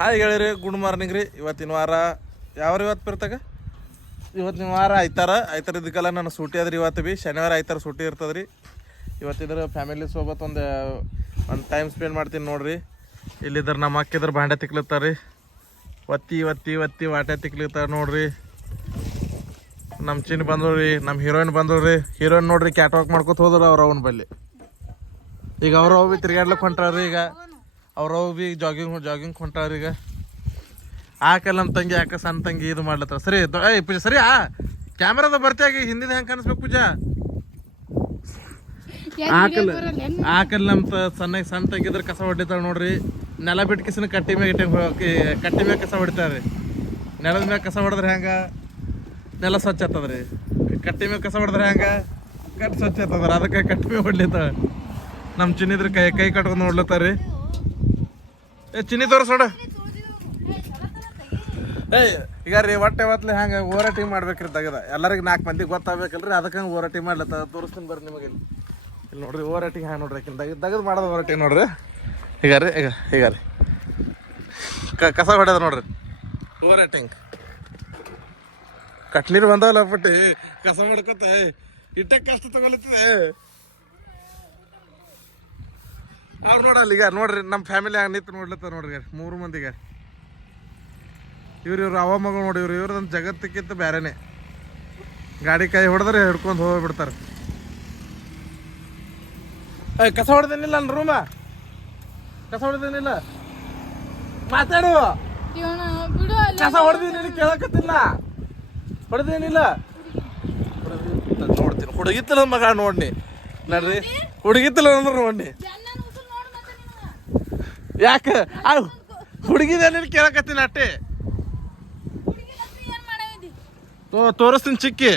Hi ಗೆಳೆಯರಿ, good morning ರೀ. ಇವತ್ತಿನ ವಾರ ಇವತ್ತು ಬರ್ತಾಗ ಇವತ್ತಿನ ವಾರ ಐತಾರ ಇದಕ್ಕೆಲ್ಲ ನಾನು ಸೂಟಿ ಅದ್ರಿ. ಇವತ್ತು ಭೀ ಶನಿವಾರ ಐತಾರ ಸೂಟಿ ಇರ್ತದೆ ರೀ. ಇವತ್ತಿದ್ರೆ ಫ್ಯಾಮಿಲಿ ಸೋಬತ್ ಒಂದು ಟೈಮ್ ಸ್ಪೆಂಡ್ ಮಾಡ್ತೀನಿ ನೋಡ್ರಿ. ಇಲ್ಲಿದ್ರೆ ನಮ್ಮ ಅಕ್ಕಿದ್ರೆ ಭಾಂಡೆ ತಿಕ್ಲತ್ತಾರ ರೀ. ಒತ್ತಿ ಒತ್ತಿ ಒತ್ತಿ ವಾಟೆ ತಿಕ್ಲಿತ್ತಾರ ನೋಡ್ರಿ. ನಮ್ಮ ಚಿನ್ನ ಬಂದವ್ರು ರೀ, ನಮ್ಮ ಹೀರೋಯಿನ್ ಬಂದವ್ರು ರೀ. ಹೀರೋಯಿನ್ ನೋಡ್ರಿ ಕ್ಯಾಟ್ ವಾಕ್ ಮಾಡ್ಕೊತ ಹೋದ್ರು ಅವ್ರ ಅವನ ಬಲ್ಲಿ. ಈಗ ಅವ್ರವ್ ಭೀ ತಿರ್ಗಾಡ್ಲಿಕ್ಕೆ ಹೊಂಟಾರ್ರಿ. ಈಗ ಅವ್ರವ್ ಭೀ ಜಾಗಿಂಗ್ ಹೊಂಟಾರ. ಈಗ ಆಕಲ್ಲ ನಮ್ಮ ತಂಗಿ ಯಾಕೆ ಸಣ್ಣ ತಂಗಿ ಇದು ಮಾಡ್ಲತ್ತಾರ. ಸರಿ ಏಯ್ ಪೂಜಾ ಸರಿ ಕ್ಯಾಮ್ರಾದ ಬರ್ತಿಯಾಗಿ ಹಿಂದಿನ ಹೆಂಗೆ ಕಾಣಿಸ್ಬೇಕು ಪೂಜಾ. ಆಕಲ್ ನಮ್ಮ ಸಣ್ಣ ತಂಗಿದ್ರೆ ಕಸ ಹೊಡಿತಾಳೆ ನೋಡ್ರಿ. ನೆಲ ಬಿಟ್ಟು ಕಿಸಿನ ಕಟ್ಟಿ ಮ್ಯಾಗ ಕಸ ಹೊಡಿತಾರ್ರಿ. ನೆಲದ ಮ್ಯಾಗ ಕಸ ಹೊಡೆದ್ರೆ ಹೆಂಗ ನೆಲ ಸ್ವಚ್ಛ ಆಗ್ತದ್ರಿ. ಕಟ್ಟಿ ಮ್ಯಾಗ ಕಸ ಹೊಡೆದ್ರೆ ಹೆಂಗ ಕಟ್ ಸ್ವಚ್ಛ ಆಗ್ತದ್ರಿ. ಅದಕ್ಕೆ ಕಟ್ಟಿ ಮ್ಯಾಗ ಹೊಡ್ಲಿತ್ತಾಳ. ನಮ್ಮ ಚಿನ್ನಿದ್ರ ಕೈ ಕಟ್ಕೊಂಡು ನೋಡ್ಲತ್ತಾರ್ರಿ. ಚಿನ್ನಿ ತೋರಿಸೋಡ. ಈಗ ರೀ ಹೊಟ್ಟೆ ಹೊತ್ಲೆ ಹಂಗೆ ಓವರಾಟಿ ಮಾಡ್ಬೇಕ್ರಿ. ತೆಗದ ಎಲ್ಲರಿಗೂ 4 ಮಂದಿಗೆ ಗೊತ್ತಾಗಬೇಕಲ್ರಿ. ಅದಕ್ಕೆ ಹಂಗೆ ಓವರಾಟಿ ಮಾಡ್ಲತ್ತ ತೋರಿಸ್ತೀನಿ ಬರ್ರಿ ನಿಮಗೆ. ಇಲ್ಲಿ ನೋಡ್ರಿ ಓವರಾಟಿಗೆ ಹ್ಯಾಂಗ ನೋಡ್ರಿ. ತೆಗೆದು ಮಾಡೋದು ಓವರಾಟಿ ನೋಡ್ರಿ. ಈಗ ರೀ ಕಸ ಹೊಡ್ಯದ ನೋಡ್ರಿ ಓವರಾಟಿಂಗ್. ಕಟ್ಲೀರು ಬಂದವಲ್ಲ ಪಟ್ಟಿ ಕಸ ಮಾಡ್ಕೊತ ಇಟ್ಟೆ ಕಷ್ಟ ತಗೊಳತ್ತಿದೆ ಅವ್ರು ನೋಡಲ್ಲ. ಈಗ ನೋಡ್ರಿ ನಮ್ಮ ಫ್ಯಾಮಿಲಿ ಹಂಗೆ ನಿಂತು ನೋಡ್ಲತ್ತ ನೋಡ್ರಿ. 3 ಮಂದಿಗೆ ಇವ್ರು ಅವ ಮಗಳು ನೋಡಿ. ಇವ್ರದಂತ ಜಗತ್ತಕ್ಕಿಂತ ಬೇರೆನೆ. ಗಾಡಿ ಕೈ ಹೊಡೆದ್ರೆ ಹಿಡ್ಕೊಂಡು ಹೋಗ್ಬಿಡ್ತಾರೆ. ಕಸ ಹೊಡೆದೇನಿಲ್ಲ ನನ್ನ ರೂಮ. ಕಸ ಹೊಡೆದೇನಿಲ್ಲ ಮಾತಾಡು. ಕಸ ಹೊಡೆದೇನಿಲ್ಲ ಕೇಳಕತ್ತಿಲ್ಲ. ಹೊಡೆದೇನಿಲ್ಲ ನೋಡ್ತೀನಿ. ಹುಡುಗಿತ್ತಲ್ಲ ಮಗ ನೋಡ್ನಿ ನೋಡ್ರಿ. ಹುಡುಗಿತ್ತಲ್ಲ ಅಂದ್ರೆ ನೋಡ್ನಿ. ಯಾಕೆ ಹುಡುಗಿದೇನಿಲ್ಲ ಕೇಳಕತ್ತೀನಿ ಅಟ್ಟೆ. ತೋರಿಸ್ತೀನಿ ಚಿಕ್ಕಿ.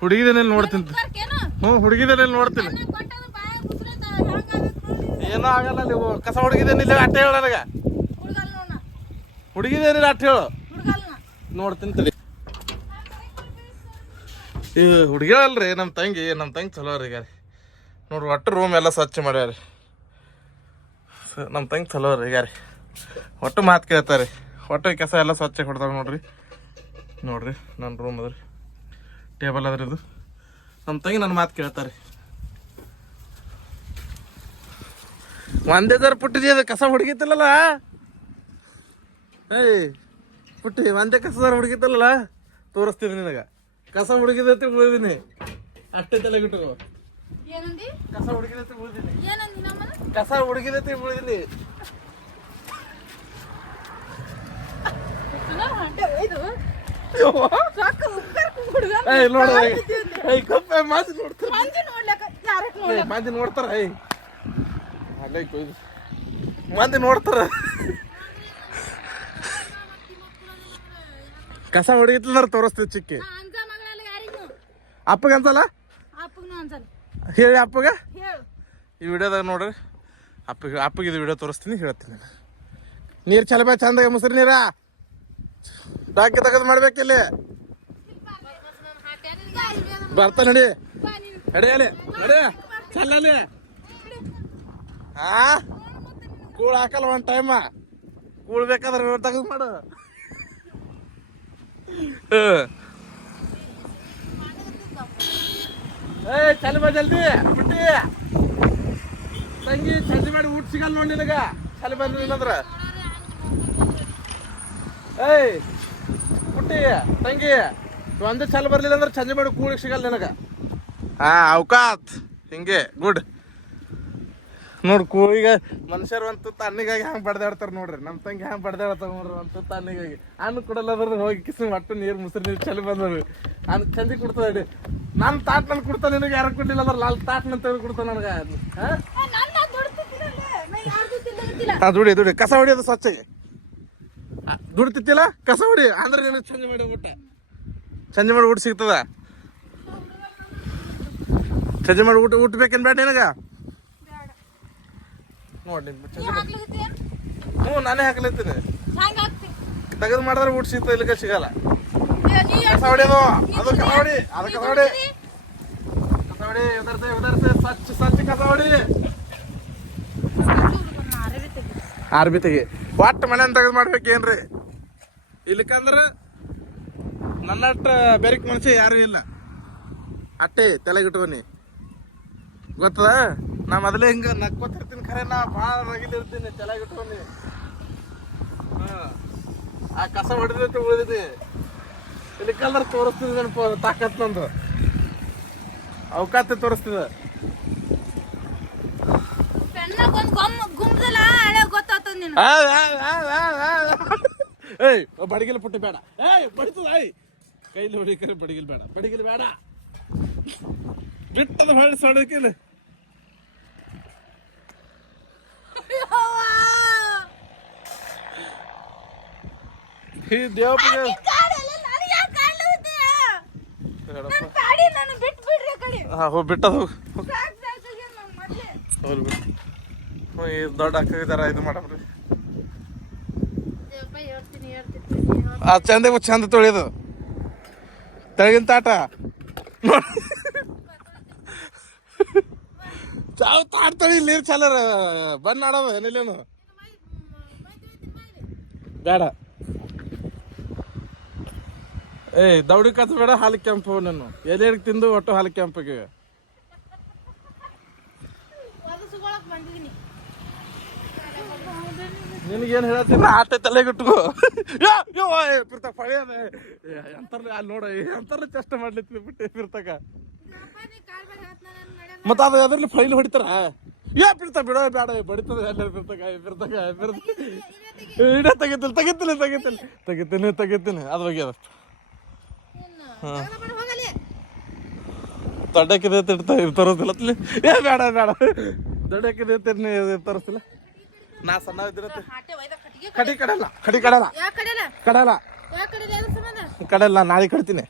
ಹುಡುಗಿದೇನೆಲ್ಲ ನೋಡ್ತೀನಿ. ಹುಡುಗಿದೇನೆಲ್ಲ ನೋಡ್ತೀನಿ. ಏನೋ ಆಗಲ್ಲ. ನೀವು ಕಸ ಹುಡುಗಿದೇನಿಲ್ಲ ಅಟ್ಟೆ ಹೇಳ ನನಗ. ಹುಡುಗಿದೇನಿಲ್ಲ ಅಟ್ಟೆ ಹೇಳು ನೋಡ್ತೀನಿ ತಡಿ. ಈ ಹುಡುಗಿಳಲ್ರಿ ನಮ್ಮ ತಂಗಿ ಚಲೋ ರೀ. ಈಗ ನೋಡ್ರಿ ಒಟ್ಟು ರೂಮ್ ಎಲ್ಲ ಸ್ವಚ್ಛ ಮಾಡ್ಯಾರಿ. ನಮ್ಮ ತಂಗಿ ಚಲೋ ರೀ. ಈಗ ರೀ ಒಟ್ಟು ಮಾತು ಕೇಳ್ತಾರೆ. ಒಟ್ಟು ಕೆಲಸ ಎಲ್ಲ ಸ್ವಚ್ಛ ಕೊಡ್ತಾವೆ ನೋಡ್ರಿ. ನನ್ನ ರೂಮ್ ಅದ್ರಿ, ಟೇಬಲ್ ಅದ್ರಿ. ಇದು ನಮ್ಮ ತಂಗಿ ನನ್ನ ಮಾತು ಕೇಳ್ತಾರೆ. ಒಂದೇ ಥರ ಪುಟ್ಟಿದಿ ಅದು ಕಸ ಹುಡುಗಿತ್ತಲ್ಲ. ಪುಟ್ಟಿ ಒಂದೇ ಕಸದಾರ ಹುಡುಗಿತ್ತಲ್ಲ. ತೋರಿಸ್ತೀನಿ ನಿನಗೆ. ಕಸ ಹುಡುಗಿದೈತಿ ಉಳಿದೀನಿ ಅಷ್ಟೇ ತಲೆಗಿಟ್ಟು. ಕಸ ಹುಡುಗಿದೈತಿ ಉಳಿದೀನಿ. ಮಂದಿ ನೋಡ್ತಾರ. ಕಸ ಹೊಡಿತ್ಲ ತೋರಿಸ್ತೀವಿ ಚಿಕ್ಕಿ. ಅಪ್ಪಗ ಅನ್ಸಲ್ಲ ಹೇಳಿ. ಅಪ್ಪಗ ಈ ವಿಡಿಯೋದಾಗ ನೋಡ್ರಿ. ಅಪ್ಪಗೆ ಇದು ವಿಡಿಯೋ ತೋರಿಸ್ತೀನಿ ಹೇಳ್ತೀನಿ. ನೀರು ಚಲಬ ಚಂದಾಗ ಮುಸ್ರಿ ನೀರ ಬಾಕಿ ತೆಗೆದು ಮಾಡ್ಬೇಕಿಲ್ಲಿ. ಬರ್ತಾ ನಡಿ ನಡಿಯಲ್ಲಿ ನಡಿ ಚಲ್ಲಿ. ಕೂಳ್ ಹಾಕಲ್ಲ ಒಂದು ಟೈಮ. ಕೂಳ್ ಬೇಕಾದ್ರೆ ತೆಗೆದು ಮಾಡು. ಚಲ್ ಬಾ ಜಲ್ದಿ ಪುಟ್ಟಿ. ತಂಗಿ ಚಂದಿ ಮಾಡಿ ಊಟ ಸಿಗಲ್ಲ ನೋಡಿ ನಿನಗ. ಚಲ್ ಬಂದ್ರಂದ್ರ ಪುಟ್ಟಿ ತಂಗಿ ಒಂದೇ ಚಲ್ ಬರ್ಲಿಲ್ಲ ಅಂದ್ರೆ ಚಂದಿ ಮಾಡಿ ಕೂಳಿಗೆ ಸಿಗಲ್ಲ ನಿನಗ. ಅವಕಾತ್ ಹಿಂಗೆ ಗುಡ್ ನೋಡ್. ಈಗ ಮನುಷ್ಯರು ಒಂದು ತುತ್ತ ಅನ್ನಿಗಾಗಿ ಹ್ಯಾಂಗೆ ಬಡ್ದಾಡ್ತಾರೆ ನೋಡ್ರಿ. ನಮ್ಮ ತಂಗಿ ಹ್ಯಾಂಗೆ ಬಡ್ದಾಡ್ತಾರ ನೋಡ್ರಿ. ಒಂದು ತುತ್ತ ಅನ್ನಿಗಾಗಿ ಅನ್ನ ಕೊಡಲ್ಲದ್ರ ಹೋಗಿ ಕಿಸ್ ಒಟ್ಟು ನೀರು ಮುಸ್ರಿ ನೀರು ಚಲಿ ಬಂದವ್ರಿ. ಅನ್ನ ಚಂದಿ ಕೊಡ್ತದೆ. ನನ್ನ ತಾಟ್ ನನ್ ಕೊಡ್ತಾ ನಿನಗೆ ಯಾರು ಕೊಡ್ಲಿಲ್ಲ ಅಂದ್ರೆ ನಾನು ತಾಟ್ ನನ್ ತೆಗೆದು ಕೊಡ್ತಾ ನನಗೆ. ದುಡಿ ಕಸ ಹೊಡಿಯೋದು ಸ್ವಚ್ಛಗೆ ದುಡ್ತಿತ್ತಿಲ್ಲ. ಕಸ ಹೊಡಿ ಅಂದ್ರೆ ನಿನಗೆ ಚಂದ ಮಾಡಿ ಊಟ ಸಿಗ್ತದ. ಚಂದ ಮಾಡಿ ಊಟ ಬೇಕೇನು ಬೇಡ ನಿನಗ ನೋಡಿ. ನಾನೇ ಹಾಕ್ಲತ್ತೀನಿ. ತೆಗೆದು ಮಾಡಿದ್ರೆ ಊಟ ಸಿಗ್ತದೆ. ಇಲ್ಲಿಗೆ ಸಿಗಲ್ಲ. ಕಸ ಹೊಡಿಯೋದು ಅದು ಕಸ ಹೊಡಿ. ಕಸ ಹೊಡಿ ಸ್ವಚ್ಛ ಕಸ ಹೊಡಿ. ಆರ್ಬಿ ತೆಗಿ ಒಟ್ಟು ಮನೆ ತೆಗೆದು ಮಾಡ್ಬೇಕೇನ್ರಿ ಇಲ್ಲಕಂದ್ರ ನನ್ನಟ್ಟ ಬೆರಕ್ ಮನುಷ್ಯ ಯಾರು ಇಲ್ಲ ಅಟ್ಟೆ ತಲೆಗಿಟ್ವನಿ ಗೊತ್ತದ ನಾ ಮೊದಲೇ ಹಿಂಗ ನಕ್ಕೋತಿರ್ತೀನಿ ಖರೆ ನಾ ಭಾಳ ರಗಿಲಿರ್ತೀನಿ ತಲೆಗಿಟ್ವನಿ ಆ ಕಸ ಹೊಡೆದೈತಿ ಉಳಿದೈತಿ ಇಲ್ಲಕಂದ್ರೆ ತೋರಿಸ್ತಿದ್ ನೆನಪು ತಾಕತ್ ನಂದು ಅವಕಾಶ ತೋರಿಸ್ತಿದ ಏಯ್ ಬಡಗಿಲ್ ಪುಟ್ಟಿ ಬೇಡ ಏಯ್ ಬಡಿತದ ಕೈಲಿ ಹೊಡಿಕರೆ ಬಡಗಿಲ್ ಬೇಡ ಬಡಗಿಲ್ ಬೇಡ ಬಿಟ್ಟದ ಹೊಳ್ಳಿ ಸೊಡಕಿಲ್ಲ ಈ ದೇವಪ್ಪ ಬಿಟ್ಟದ ಈ ದೊಡ್ಡ ಅಕ್ಕ ಇದು ಮಾಡಬ್ರಿ ಆ ಚಂದ ಚಂದ ತೊಳೆಯೋದು ತೆಳಗಿನ ತಾಟ ಚಾವ್ ತಾಟ್ ತೊಳಿ ನೀರು ಚಲರ ಬಂದ್ ಆಡೋದು ಏನಿಲ್ಲೇನು ಬೇಡ ಏಯ್ ದೌಡಿ ಕತ್ ಬೇಡ ಹಾಲು ಕೆಂಪು ನಾನು ಎಲೆ ತಿಂದು ಒಟ್ಟು ಹಾಲು ಕೆಂಪಿಗೆ ನಿನಗೇನು ಹೇಳ್ತೀನಿ ಆಟ ತಲೆಗಿಟ್ಕೋ ಪಿರ್ತಕ ಪಳೆಯದ ಎಂತರ್ಲಿ ಅಲ್ಲಿ ನೋಡ ಎಂತರ್ಲಿ ಚೇಷ್ಟ ಮಾಡ್ಲಿತ್ತಿ ಬಿಟ್ಟು ಪಿರ್ತಕ ಮತ್ತ ಅದು ಅದ್ರಲ್ಲಿ ಫೈಲ್ ಹೊಡಿತಾರ ಪಿರ್ತ ಬಿಡೋ ಬೇಡ ಬಡಿತದ ಎಲ್ಲ ಪಿರ್ತಕ ಇಡೇ ತೆಗಿತೀನಿ ಅದ್ ಬಗ್ಗೆ ಅದ ದೊಡ್ಡಕ್ಕಿದೆ ತೋರಿಸ್ತಿಲ್ಲ ಬೇಡ ದೊಡ್ಡಕ್ಕಿದೆ ತೋರಿಸ್ತಿಲ್ಲ ನಾ ಸಣ್ಣ ಇದ್ದಿರತ್ತೆ ಕಡಲ್ಲ ನಾಳೆ ಕಡ್ತೀನಿ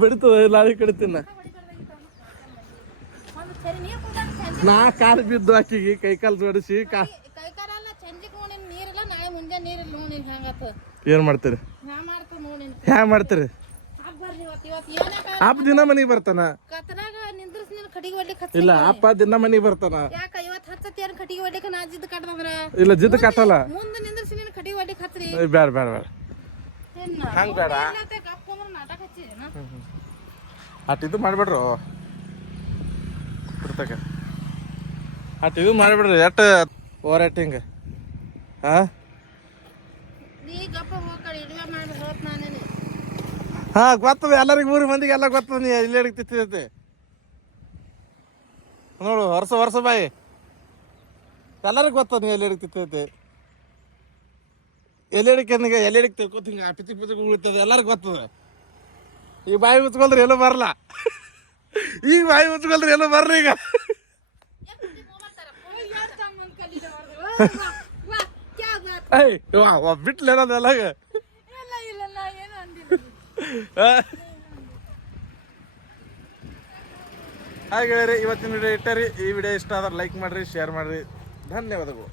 ಬಿಡ್ತದ ನಾಳೆ ಕಡ್ತೀನಿ ನಾ ಕಾಲು ಬಿದ್ದು ಆಕಿಗೆ ಕೈಕಾಲು ಜೋಡಿಸಿ ಏನ್ ಮಾಡ್ತೀರಿ ಹ್ಯಾಂಗ ಮಾಡ್ತೀರಿ ಅಪ್ಪ ದಿನ ಮನಿಗೆ ಬರ್ತಾನ ಇಲ್ಲ ಅಪ್ಪ ದಿನ ಮನಿಗೆ ಬರ್ತಾನ ಇಲ್ಲ ಜಿದ್ ಕಟ್ಟಲ್ಲ ಬೇಡ ಹಂಗ ಬೇಡ ಅಟ್ಟಿದ್ದು ಮಾಡ್ಬೇಡ್ರು ಅಟ್ಟಿದ್ದು ಮಾಡ್ಬಿಡ್ರಿ ಎಟ್ ಓವರ್ ಆಕ್ಟಿಂಗ್ ಹಾ ಗೊತ್ತದ ಎಲ್ಲರಿಗೂ 3 ಮಂದಿಗೆ ಎಲ್ಲ ಗೊತ್ತದ ನೀ ಇಲ್ಲಿ ತಿತ್ತೈತಿ ನೋಡು ವರ್ಷ ಬಾಯಿ ಎಲ್ಲರಿಗೂ ಗೊತ್ತದ ನೀ ಎಲ್ಲಿ ತಿತ್ತೈತಿ ಎಲ್ಲಿ ತಿಳ್ಕೊತ ಹಿಂಗ ಪಿತಿಕ್ ಉಳಿತದ ಎಲ್ಲರಿಗೂ ಗೊತ್ತದ ಈ ಬಾಯಿ ಮುಚ್ಕೊಳ್ರಿ ಎಲ್ಲೂ ಬರಲ್ಲ ಈಗ ಬಾಯಿ ಮುಚ್ಕೊಳ್ರಿ ಎಲ್ಲೂ ಬರ್ರಿ ಈಗ ಬಿಟ್ಲೇನಲ್ಲ ಹಾಗೆ ಇವತ್ತಿನ ವಿಡಿಯೋ ಇಟ್ಟರಿ ಈ ವಿಡಿಯೋ ಇಷ್ಟ ಆದ್ರೆ ಲೈಕ್ ಮಾಡ್ರಿ ಶೇರ್ ಮಾಡ್ರಿ ಧನ್ಯವಾದಗಳು.